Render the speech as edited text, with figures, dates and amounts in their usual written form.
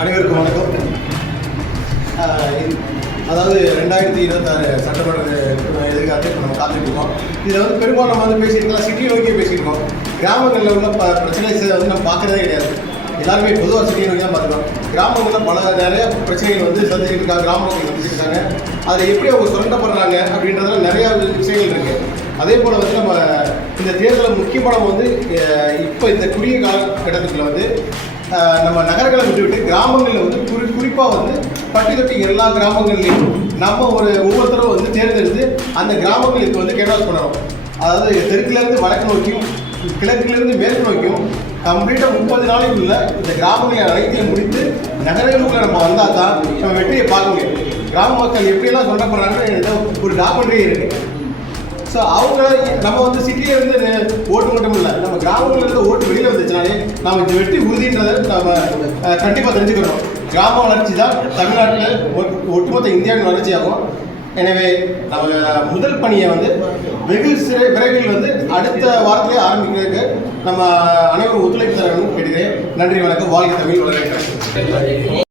அனைவருக்கும் வணக்கம். அதாவது 2026 சட்டமன்ற எதிர்காலத்தை நம்ம காத்துட்ருக்கோம். இதில் வந்து பெரும்பாலும் நம்ம வந்து பேசியிருக்கலாம், சிட்டியை நோக்கி பேசியிருக்கோம். கிராமங்களில் உள்ள பிரச்சனை வந்து நம்ம பார்க்குறதே கிடையாது. எல்லாருமே பொதுவாக சிட்டியை நோக்கி தான் பார்த்துருக்கோம். கிராமங்களில் நிறைய பிரச்சனைகள் வந்து சந்திச்சுட்டு இருக்காங்க, கிராம மக்கள் சந்திச்சுட்டு இருக்காங்க. அதில் எப்படி அவங்க சுரண்டப்படுறாங்க அப்படின்றதுல நிறையா விஷயங்கள் இருக்குது. அதே போல் வந்து நம்ம இந்த தேர்தலில் முக்கியமான வந்து இப்போ இந்த குறுகிய காலகட்டத்தில் வந்து நம்ம நகரங்களை விட்டுவிட்டு கிராமங்களில் வந்து குறிப்பாக வந்து பட்டி தொட்டி எல்லா கிராமங்கள்லையும் நம்ம ஒவ்வொருத்தரும் வந்து தேர்ந்தெடுத்து அந்த கிராமங்களுக்கு வந்து கேன்வாஸ் பண்ணணும். அதாவது தெற்குலேருந்து வடக்கு நோக்கியும் கிழக்குலேருந்து மேற்கு நோக்கியும் கம்ப்ளீட்டாக 30 நாளைக்குள்ள இந்த கிராமங்களை அனைத்தையும் முடித்து நகரங்களுக்குள்ள நம்ம வந்தால் தான் நம்ம வெற்றியை பார்க்க முடியும். கிராம மக்கள் எப்படியெல்லாம் சொல்லப்படுறாங்கன்னு ஒரு டாக்குமெண்ட்ரி இருக்குது. ஸோ அவங்கள நம்ம வந்து சிட்டியிலேருந்து ஓட்டு மட்டும் இல்லை, நம்ம கிராமங்கள்லேருந்து ஓட்டு வெளியில் வந்துச்சுனாலே நம்ம இந்த வெற்றி உறுதின்றதை நம்ம கண்டிப்பாக தெரிஞ்சுக்கணும். கிராம வளர்ச்சி தான் தமிழ்நாட்டில் ஒட்டுமொத்த இந்தியாவின் வளர்ச்சியாகும். எனவே நம்ம முதல் பணியை வந்து வெகு விரைவில் வந்து அடுத்த வாரத்திலே ஆரம்பிக்கிறதுக்கு நம்ம அனைவரும் ஒத்துழைப்பு தரணும்னு கேட்டுக்கிறேன். நன்றி, வணக்கம். வாழ்க தமிழ், வளர்க.